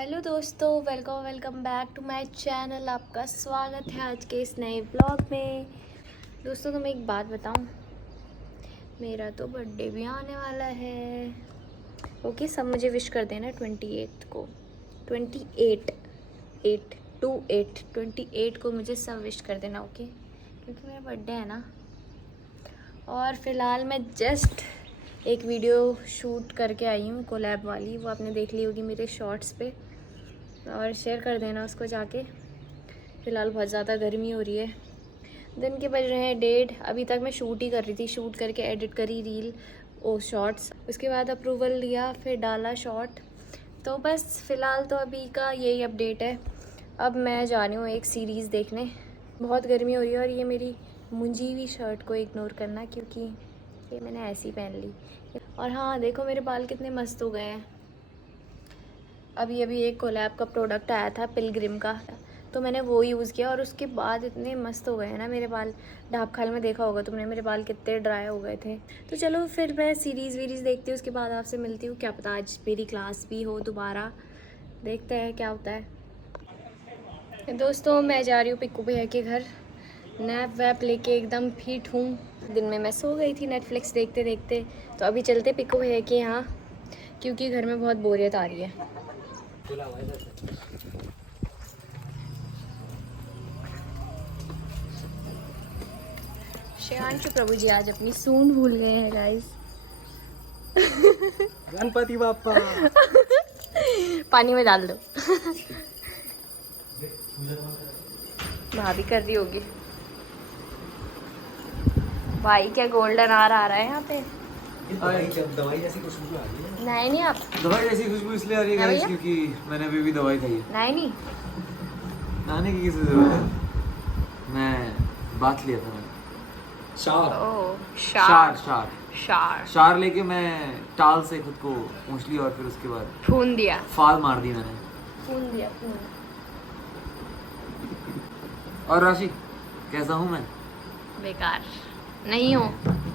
Hello दोस्तों, welcome back to my channel. आपका स्वागत है आज के इस नए ब्लॉग में। दोस्तों तुम्हें एक बात बताऊं, मेरा तो बर्थडे भी आने वाला है। ओके, सब मुझे विश कर देना 28 को। 28 को मुझे सब विश कर देना, ओके, क्योंकि मेरा बर्थडे है ना। और फ़िलहाल मैं जस्ट एक वीडियो शूट करके आई हूँ कोलैब वाली, वो आपने देख ली होगी मेरे शॉर्ट्स पे, और शेयर कर देना उसको जाके। फ़िलहाल बहुत ज़्यादा गर्मी हो रही है। दिन के बज रहे हैं 1:30। अभी तक मैं शूट ही कर रही थी, शूट करके एडिट करी रील शॉर्ट्स, उसके बाद अप्रूवल लिया, फिर डाला शॉर्ट। तो बस फ़िलहाल तो अभी का यही अपडेट है। अब मैं जा रही हूँ एक सीरीज़ देखने। बहुत गर्मी हो रही है और ये मेरी मुंजी हुई शर्ट को इग्नोर करना, क्योंकि ये मैंने ऐसी ही पहन ली। और हाँ, देखो मेरे बाल कितने मस्त हो गए हैं। अभी एक कोलैब का प्रोडक्ट आया था पिलग्रिम का, तो मैंने वो यूज़ किया और उसके बाद इतने मस्त हो गए हैं ना मेरे बाल। ढाबखाल में देखा होगा तुमने मेरे बाल कितने ड्राई हो गए थे। तो चलो फिर मैं सीरीज़ वीरीज़ देखती हूँ, उसके बाद आपसे मिलती हूँ। क्या पता आज मेरी क्लास भी हो दोबारा, देखते हैं क्या होता है। दोस्तों मैं जा रही हूँ पिक्कू भैया के घर। नैप वैप लेके एकदम फिट हूँ। दिन में मैं सो गई थी नेटफ्लिक्स देखते देखते, तो अभी चलते पिक्कू भैया के यहाँ, क्योंकि घर में बहुत बोरियत आ रही है। शिवांशु प्रभु जी आज अपनी सूंड भूल गए हैं गाइस। गणपति बाप्पा। पानी में डाल दो। भाभी कर रही होगी। भाई क्या गोल्डन आ रहा है यहाँ पे। दवाई जैसी खुशबू आ रही है। नहीं आप दवाई जैसी खुशबू इसलिए आ रही है गाइस, क्योंकि मैंने अभी भी दवाई खाई है। नहीं नहाने की किसी जरूरत है। मैं बात लिया था। शार लेके मैं टाल से खुद को पूछ लिया और फिर उसके बाद खून दिया, फाल मार दी मैंने। खून। और राशि कैसा हूँ मैं? बेकार नहीं हो,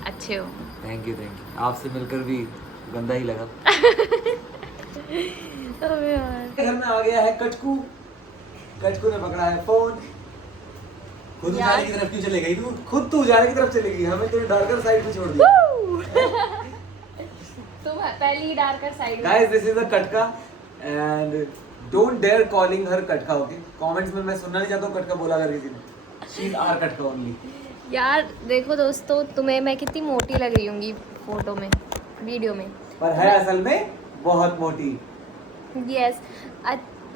अच्छे हो। थैंक यू आपसे मिलकर भी गंदा ही लगा। अबे यार, घर में आ गया है कटकू ने पकड़ा है फोन। खुद उजाले की तरफ क्यों चले गई तू? खुद तो उजाले की तरफ चली गई, हमें तेरे डार्कर साइड पे छोड़ दिया। तुम पहली darker side. Guys this is a कटका and don't dare calling her कटका, ओके? कमेंट्स में मैं सुनना नहीं चाहता हूं कटका बोला कर किसी ने। शी इज आवर कटका ओनली। यार देखो दोस्तों, तुम्हें मैं कितनी मोटी लग रही होंगी फोटो में, वीडियो में, पर है असल में बहुत मोटी। यस।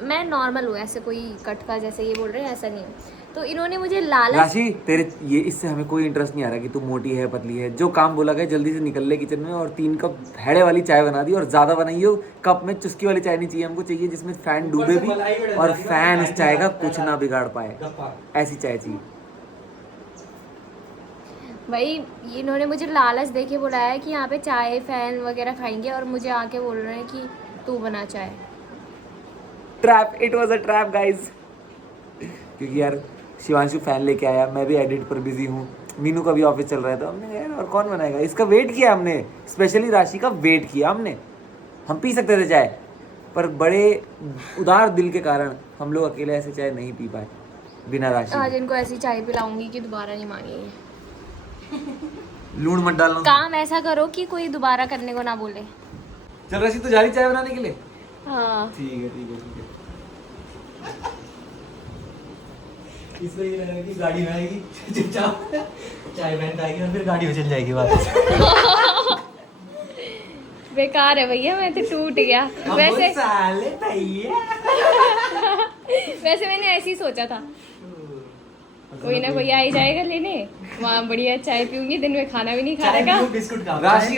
मैं नॉर्मल हूँ, ऐसे कोई कटका जैसे ये बोल रहे हैं ऐसा नहीं है। तो इन्होंने मुझे लालच। राशि तेरे ये इससे हमें कोई इंटरेस्ट नहीं आ रहा कि तू मोटी है पतली है। जो काम बोला गया जल्दी से निकल ले किचन में और 3 कप हैड़े वाली चाय बना दी, और ज्यादा बनाई हो। कप में चुस्की वाली चाय नहीं चाहिए हमको, चाहिए जिसमें फैन डूबे भी और फैन उस चाय का कुछ ना बिगाड़ पाए, ऐसी चाय चाहिए भाई। इन्होंने मुझे लालच देके बुलाया कि यहाँ पे चाय फैन वगैरह खाएंगे, और मुझे आके बोल रहे हैं कि तू बना चाय। Trap, it was a trap guys. क्योंकि यार शिवांशु फैन लेके आया, मैं भी एडिट पर बिजी हूँ, मीनू का भी ऑफिस चल रहा है, तो हमने यार और कौन बनाएगा, इसका वेट किया हमने, स्पेशली राशि का वेट किया हमने। हम पी सकते थे चाय, पर बड़े उदार दिल के कारण हम लोग अकेले ऐसे चाय नहीं पी पाए बिना राशि। आज इनको ऐसी चाय पिलाऊंगी कि दोबारा नहीं मांगेंगे। लूण मत डालना। काम ऐसा करो कि कोई दोबारा करने को ना बोले। चल राशि तो जा रही चाय बनाने के लिए? हाँ ठीक है। इसमें ये लगेगा कि गाड़ी में आएगी चुपचाप चाय बहन आएगी और फिर गाड़ी में चल जाएगी वापस। बेकार है भैया, मैं तो टूट गया। वैसे साले भैया। वैसे मैंने ऐसे ही सोचा था, कोई ना कोई आ ही जाएगा लेने, वहाँ बढ़िया चाय पीऊंगी, दिन में खाना भी नहीं खाएगा। बिस्कुट का राशि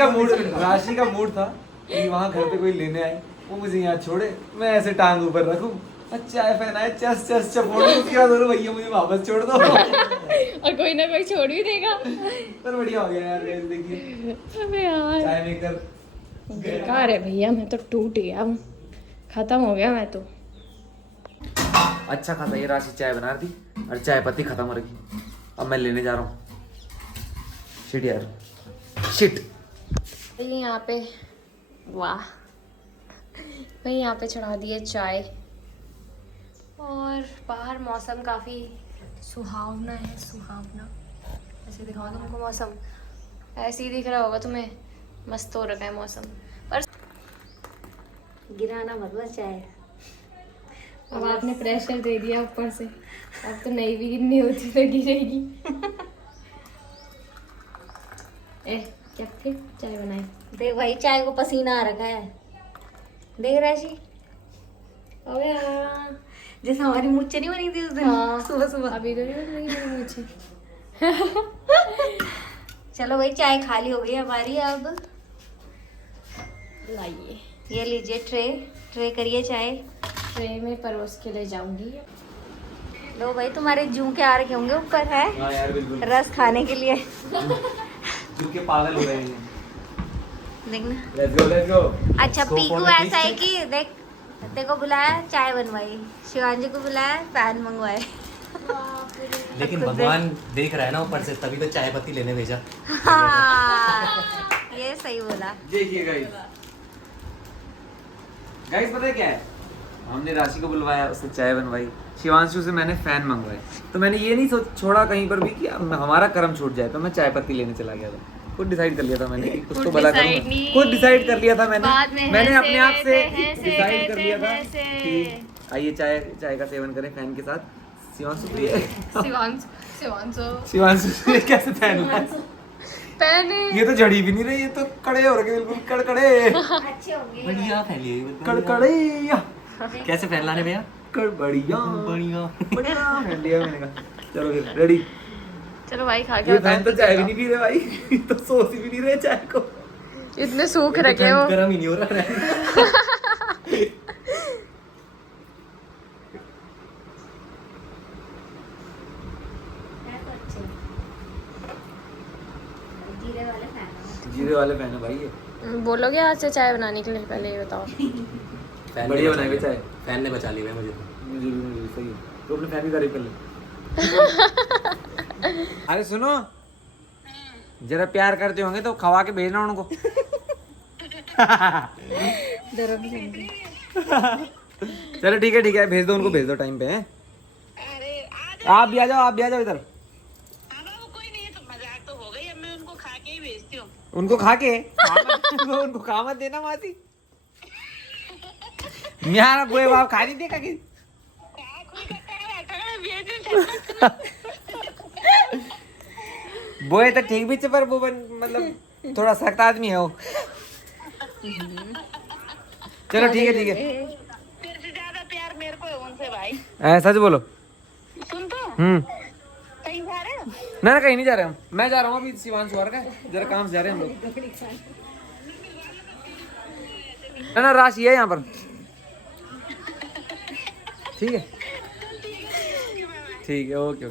का मूड था कि वहाँ घर पे कोई लेने आए, वो मुझे यहाँ छोड़े, मैं ऐसे टांग ऊपर रखूं, चाय पहनाए, चस चपोड़, उसके बाद बोलो भैया मुझे वापस छोड़ दो। और कोई ना कोई छोड़ भी देगा। पर बढ़िया हो गया यार, देखिए अबे यार चाय मेकर बेकार है भैया, मैं तो टूट गया, खत्म हो गया मैं तो। अच्छा खासा ये राशि चाय बना दी और चाय पत्ती खत्म हो रही। अब मैं लेने जा रहा हूँ। शिट यार, शिट। यहाँ पे वाह, वही यहाँ पे चढ़ा दिए चाय। और बाहर मौसम काफ़ी सुहावना है, सुहावना। ऐसे दिखाओ तुमको मौसम, ऐसे ही दिख रहा होगा तुम्हें, मस्त हो रखा है मौसम। पर गिराना मत बस चाय। अब आपने प्रेशर दे दिया ऊपर से, अब तो नहीं भी गिरनी होती तो गिरेगी। क्या फिर चाय बनाई? देख भाई चाय को पसीना आ रखा है, देख राशि। अबे हाँ, जैसे हमारी मुझे नहीं बनी थी उस दिन। हाँ। सुबह सुबह। अभी तो नहीं बनी मेरी मुझे। चलो भाई चाय खाली हो गई हमारी। अब लाइए, ये लीजिए ट्रे करिए चाय। ट्रे में परोस के ले जाऊंगी। लो भाई तुम्हारे जू के आ रखे होंगे ऊपर है हाँ यार बिल्कुल, रस खाने के लिए। क्योंकि पागल हो रहे हैं। देखना। Let's go. अच्छा पीकू ऐसा है कि देख, देखो बुलाया चाय बनवाई, शिवांजी को बुलाया पैन मंगवाए। लेकिन भगवान देख रहा है ना ऊपर से, तभी तो चाय पत्ती लेने भेजा। हाँ ये सही बोला। देखिए गाइस पता है क्या है, हमने राशि को बुलवाया, उससे चाय बनवाई, शिवांशु से मैंने फैन मंगवाए। तो मैंने ये नहीं छोड़ा कहीं पर भी कि हमारा कर्म छूट जाए, तो मैं चाय पत्ती लेने चला गया था। खुद डिसाइड कर लिया था मैंने कि कुछ तो भला करूंगा। खुद डिसाइड कर लिया था मैंने अपने आप से डिसाइड कर लिया था कि आइए चाय का सेवन करें फैन के साथ। शिवांशु प्रिय शिवांशु ये कैसे फैन हुआ? ये तो जड़ी भी नहीं रही, ये तो कड़े हो रखे, बिल्कुल कड़कड़े। अच्छे होंगे। बढ़िया फैली कड़कड़े कैसे फैला रहे भैया? बढ़िया बढ़िया फैन लिया मैंने कहा। चलो फिर रेडी। चलो भाई खा के ये बताओ फैन तो चाय भी नहीं पी रहे भाई, तो सोच भी नहीं रहे चाय को। इतने सूख रखे हो। गर्म ही नहीं हो रहा है। जीरे वाले फैन है भाई ये। बोलोगे आज से चाय बनाने के लिए? पहले ये बताओ। फैन बढ़िया ने बचा बनाई हुई लिया। चाय। फैन ने बचा ली है मुझे। मुझे सही है। तो अपने फैन की तारीफ कर ले। अरे सुनो, जरा प्यार करते होंगे तो खवा के भेजना उनको। चलो ठीक है भेज दो उनको, भेज दो टाइम पे हैं। आप भी आ जाओ इधर। उनको खा के उनको खा मत देना मासी। यार गोए बाप खा नहीं देखा कि बोए तो ठीक भी पर वो मतलब थोड़ा सख्त आदमी है वो। चलो ठीक है तेरे से ज्यादा प्यार मेरे को है उनसे भाई। सच बोलो। सुन तो कहीं जा रहे हो? ना कहीं नहीं जा रहे हम, मैं जा रहा हूँ अभी शिवांशु आ रहा है, जरा काम से जा रहे हैं हम लोग। ना राशि है यहाँ पर। ठीक है ओके।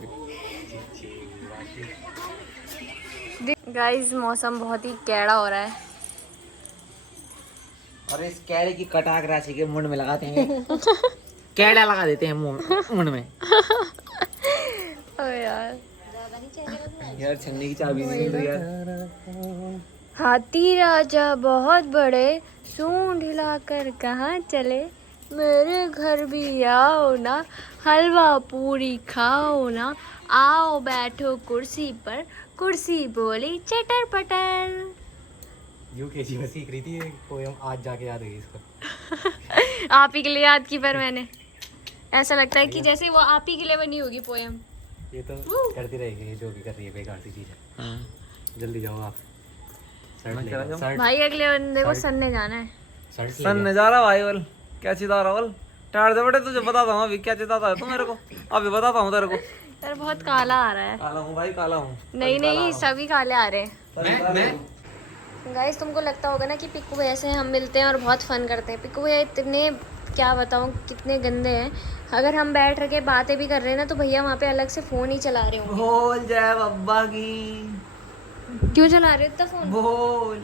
गाइस मौसम बहुत ही कैड़ा हो रहा है। और इस कैड़े की कटाक राशि के मुंड में लगाते हैं। कैड़ा लगा देते हैं मुंड में। ओ यार छन्नी की चाबी नहीं मिल रही यार। हाथी राजा बहुत बड़े, सूंड हिलाकर कहाँ चले, मेरे घर भी आओ ना, हलवा पूरी खाओ ना, आओ बैठो कुर्सी पर, कुर्सी बोली चटर पटर। यूकेजी में सीख रही थी ये पोयम, आज जाके याद गई इसको। आप ही के लिए याद की, पर मैंने ऐसा लगता है कि जैसे वो आप ही के लिए बनी होगी पोयम। ये तो करती रहेगी, ये जो भी कर रही है बेकार सी चीज है। जल्दी जाओ आप। शर्ट भाई अगले बंदे को सन्ने जाना है। सन नजारा भाई बोल क्या चिता रहा बोल। टाड़ दे बेटे, तुझे बताता हूँ अभी क्या चिताता है तू मेरे को, अभी बताता हूँ तेरे को। यार बहुत काला आ रहा है। काला हूँ भाई, काला हूँ। नहीं सभी काले आ रहे हैं। गाइस तुमको लगता होगा ना कि पिक्कू भैया से हम मिलते हैं और बहुत फन करते हैं। पिक्कू भैया इतने, क्या बताऊँ कितने गंदे हैं। अगर हम बैठ रखे बातें भी कर रहे हैं ना, तो भैया वहाँ पे अलग से फ़ोन ही चला रहे होंगे। बोल जय बब्बा की। क्यों चला रहे हो इतना फ़ोन? बोल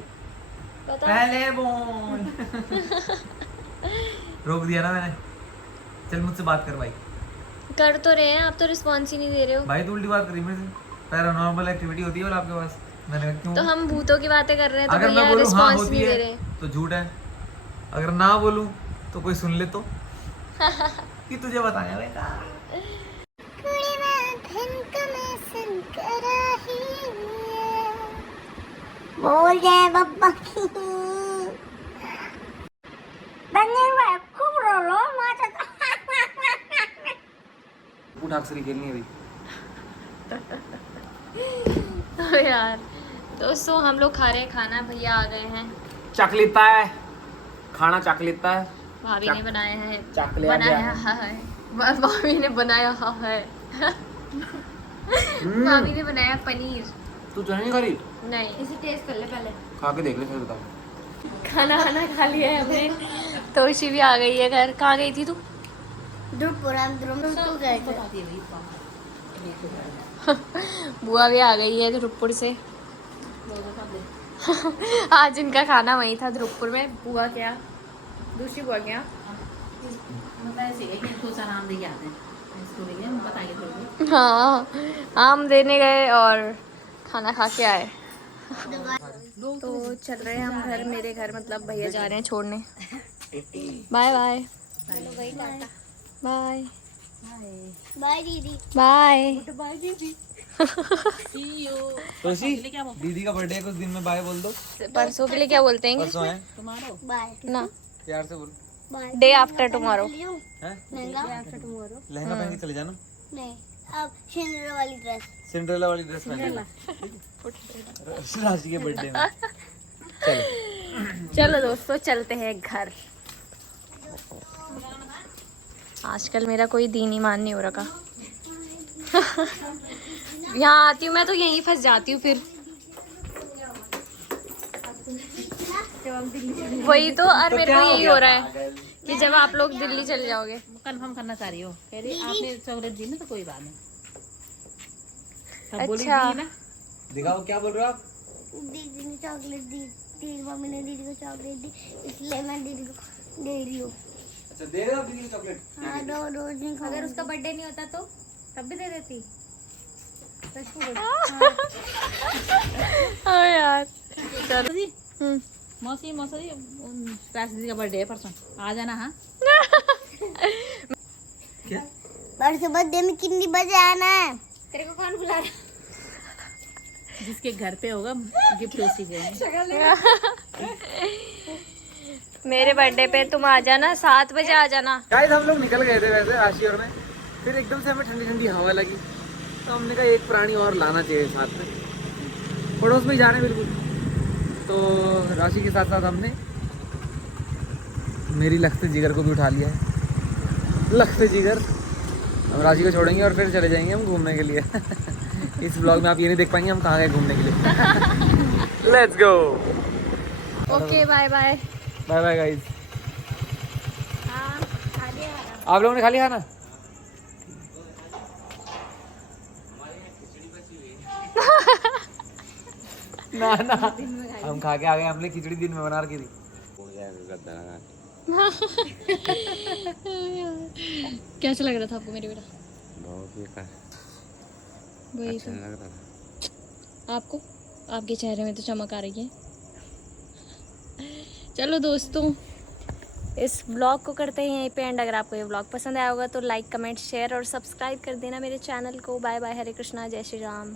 बता। पहले बोल। रोक दिया ना मैंने। चल मुझसे बात कर भाई। कर तो रहे हैं, आप तो रिस्पॉन्स ही नहीं दे रहे हो। भाई तू उल्टी बात करी मेरे से। पैरानॉर्मल एक्टिविटी होती है बोला आपके पास? मैंने कहा क्यों? तो हम भूतों की बातें कर रहे हैं तो अगर मैं भैया बोलूं हाँ रिस्पॉन्स होती नहीं दे है रहे। तो झूठ है, अगर ना बोलूं तो कोई सुन ले तो कि तुझे बताया बेटा। बोल जाए बब्बा खूब रोलो उठाक्सरी खेलनी है अभी। तो यार दोस्तों हम लोग खा रहे हैं खाना, भैया आ गए हैं, चख लेता है खाना, चख लेता है। भाभी ने बनाया है, चख ले बनाया है, भाभी ने बनाया है भाभी ने बनाया पनीर। तू तो नहीं खा रही? नहीं, इसे टेस्ट कर ले पहले। खा के देख ले फिर बता। खाना वाना खा लिया है हमने। तोशी भी आ गई है घर। कहाँ गई थी तू? बुआ भी आ गई है ध्रुवपुर से। आज इनका खाना वही था ध्रुवपुर में। बुआ क्या, दूसरी बुआ क्या, हाँ आम देने गए और खाना खा के आए। तो चल रहे हैं हम घर, मेरे घर मतलब भैया जा रहे हैं छोड़ने। बाय बाय बाय बाय दीदी। बाय। तोशी दीदी का बर्थडे है कुछ दिन में, बाय बोल दो। परसों के लिए क्या बोलते हैं? परसों है बाय ना, प्यार से बोल। बाय। Day after tomorrow. हैं? Lehenga after tomorrow. लहंगा पहन के चले जाना। नहीं, अब सिंड्रेला वाली ड्रेस। सिंड्रेला वाली ड्रेस पहन लेना राशि के बर्थडे में। चलो चलो दोस्तों चलते हैं घर। आजकल मेरा कोई दीन ईमान नहीं हो रखा। यहाँ आती हूँ मैं तो यहीं फंस जाती हूँ फिर। वही तो, और मेरे को यही हो रहा है कि जब आप लोग दिल्ली चले जाओगे। कंफर्म करना चाह रही हो? कह रही आपने चॉकलेट दी ना तो कोई बात नहीं। अच्छा दिखाओ क्या बोल रहे हो आप? दीदी ने चॉकलेट दी थी, मम्मी ने दीदी को चॉकलेट दी, इसलिए मैं दीदी को दे रही हूँ। अच्छा दे रहे हो दीदी को चॉकलेट? हाँ, रोज नहीं खाऊंगी। अगर उसका बर्थडे नहीं होता तो तब भी दे देती। हाँ यार मौसी मौसी राज दीदी का बर्थडे है परसों, आ जाना। हाँ क्या? परसों बर्थडे में कितनी बजे आना है? तेरे को कौन बुला रहा? जिसके घर पे होगा गिफ्ट उसी के। मेरे बर्थडे पे तुम आ जाना, 7 बजे आ जाना। गाइस हम लोग निकल गए थे वैसे राशि और मैं, फिर एकदम से हमें ठंडी ठंडी हवा लगी तो हमने कहा एक प्राणी और लाना चाहिए साथ में, पड़ोस में ही जा रहे हैं बिल्कुल। तो राशि के साथ साथ हमने मेरी लखते जिगर को भी उठा लिया है। लखते जिगर, हम राशि को छोड़ेंगे और फिर चले जाएंगे हम घूमने के लिए। इस ब्लॉग में आप ये नहीं देख पाएंगे हम कहाँ गए घूमने के लिए। Let's go. Okay bye bye. Bye bye guys. आप लोगों ने खा लिया खाना? ना ना हम खा के आ गए, हमने खिचड़ी दिन में बना रखी थी। कैसा लग रहा था आपको मेरी बेटा? बहुत बेकार, वही अच्छा तो, नहीं लग रहा था। आपको आपके चेहरे में तो चमक आ रही है। चलो दोस्तों इस ब्लॉग को करते हैं यहीं पे एंड। अगर आपको ये ब्लॉग पसंद आया होगा तो लाइक कमेंट शेयर और सब्सक्राइब कर देना मेरे चैनल को। बाय बाय, हरे कृष्णा, जय श्री राम।